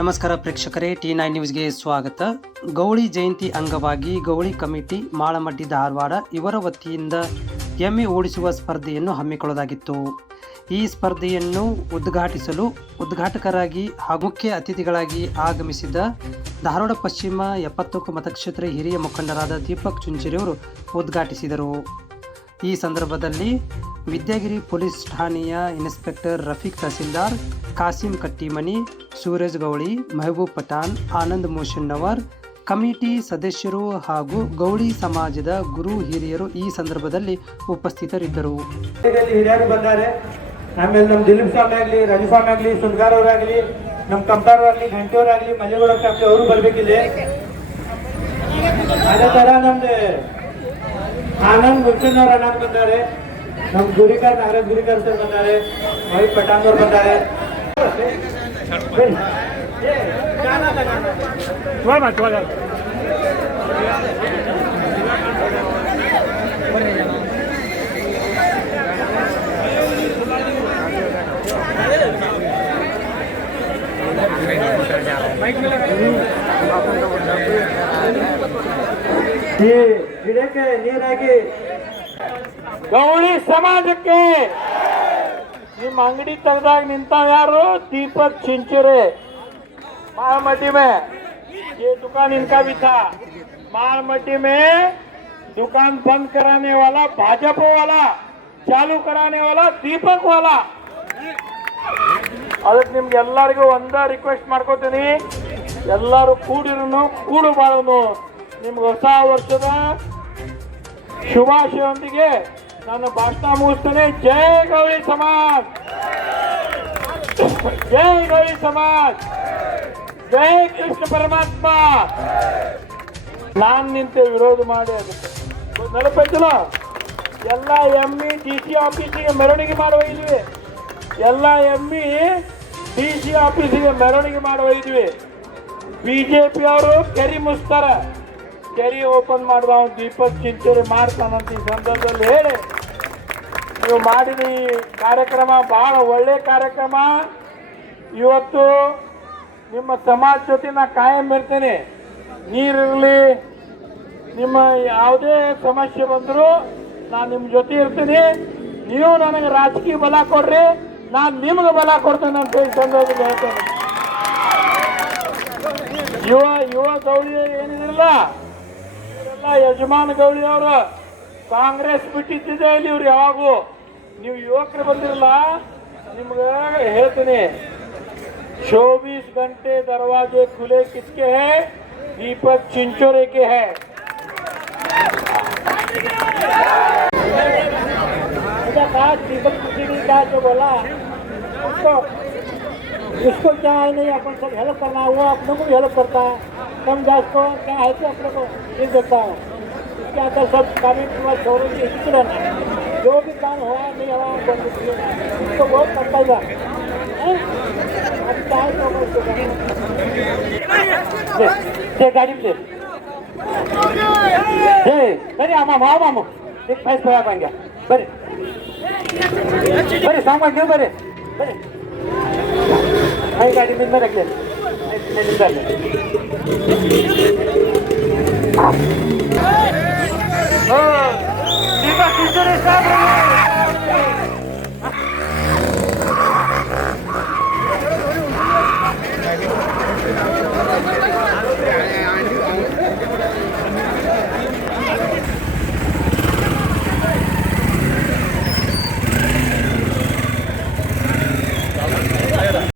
ನಮಸ್ಕಾರ ಪ್ರೇಕ್ಷಕರೇ, T9 ನ್ಯೂಸ್ಗೆ ಸ್ವಾಗತ. ಗೌಳಿ ಜಯಂತಿ ಅಂಗವಾಗಿ ಗೌಳಿ ಕಮಿಟಿ ಮಾಳಮಡ್ಡಿ ಧಾರವಾಡ ಇವರ ವತಿಯಿಂದ ಎಮ್ಮೆ ಓಡಿಸುವ ಸ್ಪರ್ಧೆಯನ್ನು ಹಮ್ಮಿಕೊಳ್ಳಲಾಗಿತ್ತು. ಈ ಸ್ಪರ್ಧೆಯನ್ನು ಉದ್ಘಾಟಿಸಲು ಉದ್ಘಾಟಕರಾಗಿ ಹಾಗೂ ಮುಖ್ಯ ಅತಿಥಿಗಳಾಗಿ ಆಗಮಿಸಿದ ಧಾರವಾಡ ಪಶ್ಚಿಮ 70 ಮತಕ್ಷೇತ್ರ ಹಿರಿಯ ಮುಖಂಡರಾದ ದೀಪಕ್ ಚುಂಚುರಿಯವರು ಉದ್ಘಾಟಿಸಿದರು. ಈ ಸಂದರ್ಭದಲ್ಲಿ ವಿದ್ಯಾಗಿರಿ ಪೊಲೀಸ್ ಠಾಣೆಯ ಇನ್ಸ್ಪೆಕ್ಟರ್ ರಫೀಕ್, ತಹಸೀಲ್ದಾರ್ ಕಾಸಿಂ ಕಟ್ಟಿಮನಿ, ಸೂರಜ್ ಗೌಳಿ, ಮೆಹಬೂಬ್ ಪಠಾಣ್, ಆನಂದ್ ಮೋಶನ್ನವರ್, ಕಮಿಟಿ ಸದಸ್ಯರು ಹಾಗೂ ಗೌಳಿ ಸಮಾಜದ ಗುರು ಹಿರಿಯರು ಈ ಸಂದರ್ಭದಲ್ಲಿ ಉಪಸ್ಥಿತರಿದ್ದರು. ಹಿರಿಯರು ಬಂದಾರೆ. ಆಮೇಲೆ ನಮ್ಮ ದಿಲೀಪ್ ಸ್ವಾಮಿ ಆಗಲಿ, ರಾಜು ಸ್ವಾಮಿ ಆಗಲಿ, ಸುಂದರ್ ಅವರಾಗಲಿ, ನಮ್ಮ ಕಂಪ್ಟಾರ್ ಆಗಲಿ, ಗಂಟೆಯವರಾಗಲಿ, ಮಲ್ಲಿಗೌಡ ಫ್ಯಾಮಿಲಿ ಅವರು ಬರಬೇಕಿದೆ. ಅದೇ ಥರ ನಮ್ದು ಆನಂದ್ ಮುರ್ಚನ್ನವ್ರು ಅಣ್ಣ ಬಂದಾರೆ. ನಮ್ಮ ಗುರಿಕರ್ ನಾಗರಾಜ್ ಗುರಿಕರ್ ಸರ್ ಬಂದಾರೆ. ಮಹಬೂಬ್ ಪಠಾಣ್ ಅವ್ರು ಬಂದಾರೆ. ಗಿಡಕ್ಕೆ ನೀರಾಗಿ ಗೌಳಿ ಸಮಾಜಕ್ಕೆ ನಿಮ್ಮ ಅಂಗಡಿ ತೆಗೆದಾಗ ನಿಂತಾವ ಯಾರು? दीपक चिंचुरे। मालमड्डी में ये दुकान इनका भी था। मालमड्डी में दुकान बंद कराने वाला भाजपा वाला, चालू कराने वाला दीपक वाला. ಅದಕ್ಕೆ ನಿಮ್ಗೆ ಎಲ್ಲರಿಗೂ ಒಂದ ರಿಕ್ವೆಸ್ಟ್ ಮಾಡ್ಕೋತೀನಿ, ಎಲ್ಲರೂ ಕೂಡು ಬಾಳೋನು. ನಿಮ್ಗೆ ಹೊಸ ವರ್ಷದ ಶುಭಾಶಯದೊಂದಿಗೆ ನಾನು ಭಾಷಣ ಮುಗಿಸ್ತೇನೆ. ಜೈ ಗೌಳಿ ಸಮಾಜ್, ಜೈ ಗೌಳಿ ಸಮಾಜ್, ಜೈ ಕೃಷ್ಣ ಪರಮಾತ್ಮ. ನಾನು ನಿಂತೆ ವಿರೋಧ ಮಾಡಿ ಆಗುತ್ತೆ ನೆನಪಿಲ್ಲ. ಎಲ್ಲ ಎಮ್ಮಿ DC ಆಫೀಸಿಗೆ ಮೆರವಣಿಗೆ ಮಾಡುವ ಇದ್ವಿ. ಎಲ್ಲ ಎಮ್ಮಿ DC ಆಫೀಸಿಗೆ ಮೆರವಣಿಗೆ ಮಾಡುವ ಇದ್ವಿ. ಬಿಜೆಪಿ ಅವರು ಕೆರಿ ಮುಚ್ತಾರೆ. ಕೆರಿ ಓಪನ್ ಮಾಡಿದ ದೀಪಕ್ ಚಿಂಚುರಿ ಮಾಡ್ತಾನಂತ ಈ ಸಂದರ್ಭದಲ್ಲಿ ಹೇಳಿ, ನೀವು ಮಾಡಿದ ಈ ಕಾರ್ಯಕ್ರಮ ಬಹಳ ಒಳ್ಳೆ ಕಾರ್ಯಕ್ರಮ. ಇವತ್ತು ನಿಮ್ಮ ಸಮಾಜ ಜೊತೆ ನಾ ಕಾಯಂ ಇರ್ತೇನೆ. ನೀರಿರಲಿ, ನಿಮ್ಮ ಯಾವುದೇ ಸಮಸ್ಯೆ ಬಂದರೂ ನಾನು ನಿಮ್ಮ ಜೊತೆ ಇರ್ತೀನಿ. ನೀವು ನನಗೆ ರಾಜಕೀಯ ಬಲ ಕೊಡ್ರಿ, ನಾನು ನಿಮ್ಗೆ ಬಲ ಕೊಡ್ತೇನೆ ಅಂತ ಈ ಸಂದರ್ಭದಲ್ಲಿ ಹೇಳ್ತೇನೆ. ಯುವ ಗೌಳಿ ಏನಿದಿರಲ್ಲ, ಯಜಮಾನ್ ಗೌಳಿ ಅವರು ಕಾಂಗ್ರೆಸ್ ಬಿಟ್ಟಿದ್ದಿದೆ ಇಲ್ಲಿ. ಇವ್ರು ಯಾವಾಗೂ ನೀವು ಯುವಕರು ಬಂದಿರಲ್ಲ, ನಿಮ್ಗೆ ಹೇಳ್ತೀನಿ, 24 घंटे दरवाजे खुले किसके हैं? दीपक चिंचुरे के हैं. दीपक चिंचुरे का जो बोला उसको क्या है, नहीं अपन सब हेल्प करना, वो अपने को भी हेल्प करता है. कम जात को क्या है कि अपने को ये देता है. इसके अंदर सब कानून छोड़ों की हिस्से रहना, जो भी काम हुआ नहीं हुआ उसको बहुत करता है. गाड़ी में बरे आमा मामू एक पैस पड़ा पाएंगे. बरे बरे सामान क्यों बरे बरे भाई गाड़ी में रख ले. दीपक चिंचुरे साहब